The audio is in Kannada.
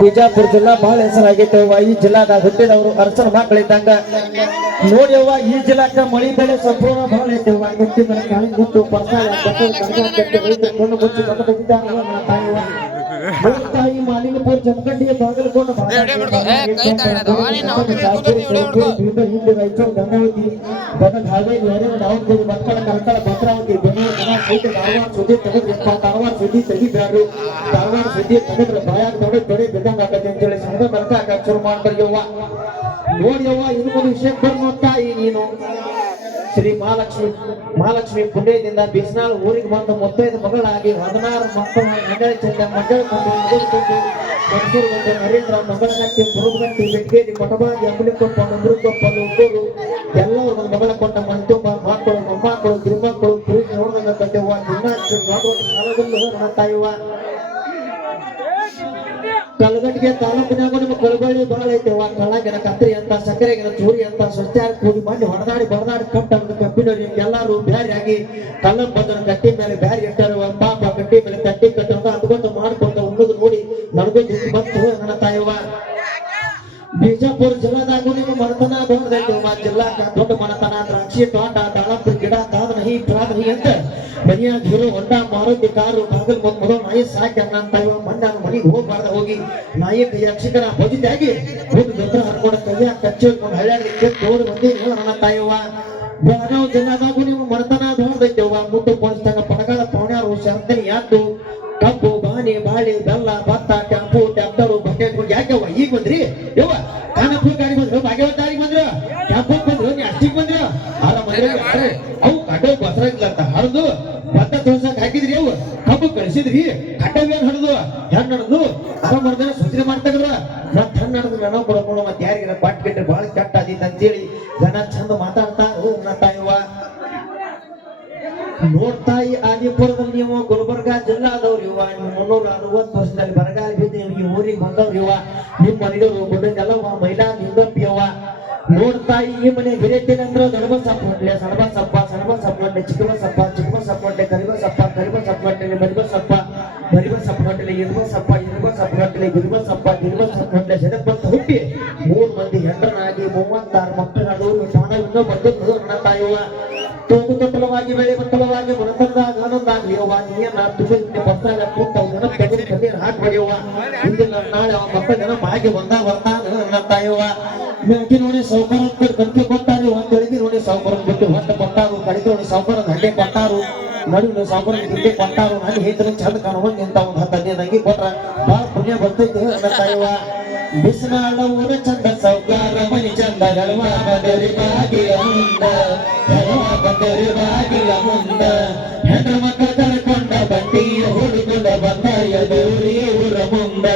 ಬಿಜಾಪುರ ಜಿಲ್ಲಾ ಬಹಳ ಹೆಸರಾಗೈತೆ ಅವ್ವ ಈ ಜಿಲ್ಲಾದಾಗ ಹುಟ್ಟಿದವರು ಅರಸನ ಮಕ್ಕಳಿದ್ದಂಗ. ನೋಡಿ ಅವ್ವ ಈ ಜಿಲ್ಲಾಕ ಮಳಿ ಬೆಳೆ ಸಂಪೂರ್ಣ ಬಹಳ ಐತೆ ಅವ್ವ. ಗುತ್ತಿ ಮೇಲೆ ಕಾಳಿ ಮೂರು ತಾಯಿ ಮಾಲಿಂಗಪುರ ಜಮಖಂಡಿ ಬಾಗಲಕೋಟೆ ಹಿಂದೆ ರಾಯಚೂರು ಹಾವೇರಿ ಹರಿಹರ ದಾವಣಗೆರೆ ಮಕ್ಕಳ ಕರ್ಕಳ ಭದ್ರಾವತಿ ಬೆಂಗಳೂರು ಕನ್ನಡ ಸಹಿತ ಧಾರವಾಡ ಸುದ್ದಿ ತೆಗೆದ್ರಪ್ಪ ಧಾರವಾಡ ಸುದ್ದಿ ಸುದ್ದಿ ತೆಗೆದ್ರೆ ಬಾಯಾಗ ನೋಡಿ ತೊಡೆ ಬಿದ್ದಂಗ ಆಗತ್ತೆ ಅಂತೇಳಿ ಸಂಘ ಶುರು ನೋಡ್ಯವ್ವ ನೋಡಿ ಯವ್ವ, ಇನ್ನು ಒಂದು ವಿಷಯ ಬರ್ನು ತಾಯಿ ನೀನು? ಶ್ರೀ ಮಹಾಲಕ್ಷ್ಮಿ ಮಹಾಲಕ್ಷ್ಮಿ ಪುಣ್ಯದಿಂದ ಬಿಸ್ನಾಳ್ ಊರಿಗೆ ಬಂದು ಮುತ್ತೈದು ಮಗಳಾಗಿ ಹದಿನಾರು ಮಕ್ಕಳು ಮಂಡಳ ಚಂದ ಮಗಳು ಬಂದು ನರೇಂದ್ರ ಮಗಳಗಟ್ಟಿ ಮುರುಗಟ್ಟಿ ಬೆಟ್ಟೇರಿ ಕೊಟಬಾಗಿ ಅಂಬಲಿಕೊಪ್ಪ ನಮೃಕೊಪ್ಪ ಲೋಕೂರು ನೋಡುವ ಕಾಲದಲ್ಲೂ ನನ್ನ ತಾಯಿವ ಕಲ್ಗಟ್ಟಿಗೆ ತಾಲೂಕಿನಾಗ ನಿಮ್ಮ ಕಳಬಳ್ಳಿ ಬಹಳ ಐತೆವ ಕಳ್ಳಗಿನ ಕತ್ರಿ ಅಂತ ಸಕ್ಕರೆಗಿನ ಚೂರಿ ಅಂತ ಸ್ವಚ್ಛ ಕೂಡಿ ಮಾಡಿ ಹೊಡೆದಾಡಿ, ಬಡದಾಡಿ ಕಟ್ಟ ಕಬ್ಬಿನವ್ರಿ ಎಲ್ಲಾರು ಬ್ಯಾರಿ ಆಗಿ ಕಲ್ಲಂ ಬಂದನ ಕಟ್ಟಿ ಮೇಲೆ ಬ್ಯಾರಿ ಇಟ್ಟಾರ ಪಾಪ ಕಟ್ಟಿ ಮೇಲೆ ಕಟ್ಟಿ ಕಟ್ಟಂತ ಅದ್ಕೊಂತ ಮಾಡ್ಕೊಂತ ಉಣ್ಣದು ನೋಡಿ ನನಗೂ ದುಡ್ಡು ಬಂತು, ನನ್ನ ತಾಯವ್ವ ಬಿಜಾಪುರ ಜಿಲ್ಲಾದಾಗೂ ನಿಮ್ಮ ಮನತನ ದೊಡ್ಡದೈತಿ ಜಿಲ್ಲಾ ದೊಡ್ಡ ಮನತನ, ದ್ರಾಕ್ಷಿ ತೋಟ, ದಾಳಂಬ್ರಿ ಗಿಡ ದಾದನಹಿ ಪ್ರಾದನಹಿ ಅಂತ ಮನೆಯಾಗ ಹೀರೋ ಹೊಂಡ ಮಾರುತಿ ಕಾರು ಬಾಗಲ್ ಮುಂದ್ ಮೊದಲು ನಾಯಿ ಸಾಕಿ ಅನ್ನಂತ ಇವ ಮಂಡ ಮನೆಗೆ ಹೋಗ್ಬಾರ್ದ ಹೋಗಿ ನಾಯಿ ಕೈಯ ಶಿಖರ ಭಜಿತಾಗಿ ಹೋಗಿ ದೊಡ್ಡ ಹಾಕೊಂಡ ಕೈಯ ಕಚ್ಚಿ ಹಿಡ್ಕೊಂಡು ಹಳ್ಳಿಯಾಗಿ ತೋರು ಬಂದಿ ನನ್ನ ತಾಯವ್ವ ಬೆಳಗಾವ್ ಜಿಲ್ಲಾದಾಗೂ ನಿಮ್ಮ ಮನತನ ದೊಡ್ಡದೈತಿವ್ವ ಮುಟ್ಟು ಕೊಡಿಸ್ದಂಗ ಪಣಗಾಲ ಪೌಣ್ಯಾರು ಶರ್ದನಿ ಯಾತು ಕಬ್ಬು, ಬಾಣಿ, ಬಾಳಿ, ಬೆಲ್ಲ, ಭತ್ತ ಟ್ಯಾಕ್ಟರು, ಬಕೆಟ್ ಯಾಕೆವ್ವ ಈಗ ಬಂದ್ರಿ? ಯವ್ವ, ಕಾನಪುರ ಗಾಡಿ ಬಂದ್ರು ಭಾಗ್ಯವತ್ ಗಾಡಿ ಬಂದ್ರು ಕ್ಯಾಂಪು ಬಂದ್ರು ನೀ ಅಷ್ಟಿಗೆ ಬಂದ್ರು ಆರ ಮಂದಿ ಅರೆ ಅವು ಬಸರಾಗಿಲ್ಲ ಅಂತ ಹರಿದು ಭತ್ತ ತೋರ್ಸಕ್ ಹಾಕಿದ್ರಿ ಅವು. ಕಬ್ಬು ಕಳಿಸಿದ್ರಿ ಕಡ್ಡವೇನ್ ಹರಿದು? ಹೆಂಗ್ ನಡೆದು ಅರ ಮಾಡ್ದ ಸೂಚನೆ ಮಾಡ್ತಾಗ್ರ ಮತ್ ಹೆಣ್ ನಡೆದು ನನೋ ಮತ್ತೆ ಯಾರಿಗಾರ ಬಾಟ್ ಕೆಟ್ರೆ ಬಹಳ ಕೆಟ್ಟ ಆದಿತ್ತು ಅಂತೇಳಿ ಜನ ಚಂದ ಮಾತಾಡ್ತಾ ಹೋ ತಾಯವ್ವ ನೋಡ್ತಾಯಿ ಆದಿಪುರದಲ್ಲಿ ನೀವು, ಗುಲ್ಬರ್ಗ ಜಿಲ್ಲಾದವ್ರು ಇವ ಮುನ್ನೂರ ಅರವತ್ತು ವರ್ಷದಲ್ಲಿ ಬರಗಾಲ ಬಿದ್ದು ನಿಮಗೆ ಊರಿಗೆ ಬಂದವ್ರು ನಿಮ್ಮ ಮನೆಯವರು ಗುಡ್ಡದೆಲ್ಲ ಮಹಿಳಾ ನಿಂಗಪ್ಪಿಯವ ನೋಡ್ತಾಯಿ ಈ ಮನೆ ಹಿರಿಯತ್ತೇನೆ ಅಂದ್ರೆ ದೊಡ್ಡ ಸಪ್ಪ ಸಪ್ಪ ಚಿಕ್ಕಬಸಪ್ಪ ಚಿಕ್ಕಬ ಕರಿಬಸಪ್ಪ ಕರಿಬಸಪ್ಪ ಸಪ್ಪ ಹೊಟ್ಲೆ ಕರಿಬ ಸಪ್ಪ ಕರಿಬ ಸಪ್ಪ ಹೊಟ್ಲೆ ಮರಿಬ ಸಪ್ಪ ಮರಿಬ ಸಪ್ಪ ಹೊಟ್ಲೆ ಇರ್ಬ ಸಪ್ಪ ಇರ್ಬ ಸಪ್ಪ ಹೊಟ್ಲೆ ಗಿರ್ಬ ಸಪ್ಪ ಗಿರ್ಬ ಸಪ್ಪ ಹೊಟ್ಲೆ ಸೆದಪ್ಪಂತ ಹುಟ್ಟಿ ಮೂರು ಮಂದಿ ಹೆಂಡನಾಗಿ ಮೂವತ್ತಾರು ಮಕ್ಕಳು ತಾನ ಇನ್ನೂ ಬಂದದ್ದು ನನ್ನ ತಾಯಿವ. ತೂಗು ತೊಟ್ಟಲವಾಗಿ, ಬೆಳೆ ಬಟ್ಟಲವಾಗಿ ನಾಳೆ ಅವ ಮಕ್ಕಳ ಜನ ಮಾಗಿ ಬಂದಾಗ ಬರ್ತಾನ ನನ್ನ ಬೆಳಗ್ಗೆ ನೋಡಿ ಸೌಕರ್ಯ ಕಂತಿ ಕೊಟ್ಟಾರು ಒಂದ್ ಕೊಟ್ಟಾರು ಕಡಿಗೆ ನೋಡಿ ಸೌಕರ್ಯ ಹಂಗೆ ಕೊಟ್ಟಾರು ನಡುವೆ ಸಂಪೂರ್ಣ ಗಿಡ್ಡೆ ಕೊಟ್ಟಾರು ನನ್ನ ಹೇಳಿದ್ರೆ ಚಂದ ಕಾಣುವಂಗೆ ಅಂತ ಒಂದು ಹತ್ತು ಹದಿನೈದು ಅಂಗಿ ಕೊಟ್ರ. ಬಹಳ ಪುಣ್ಯ ಬರ್ತೈತಿ ನನ್ನ ತಾಯವ್ವ ಬಿಸಿನಾಳ ಊರ ಚಂದ ಸೌಕಾರ, ಮನಿ ಚಂದ ಗರ್ವ ಬದರಿ ಬಾಗಿಲ ಬದರಿ ಬಾಗಿಲ ಮುಂದ. ಹೆಣ್ಣು ಮಕ್ಕಳ ಕರ್ಕೊಂಡ ಬಟ್ಟಿಯ ಮುಂದ ಬಂದಾಯ ದೇವರಿಯ ಊರ ಮುಂದ.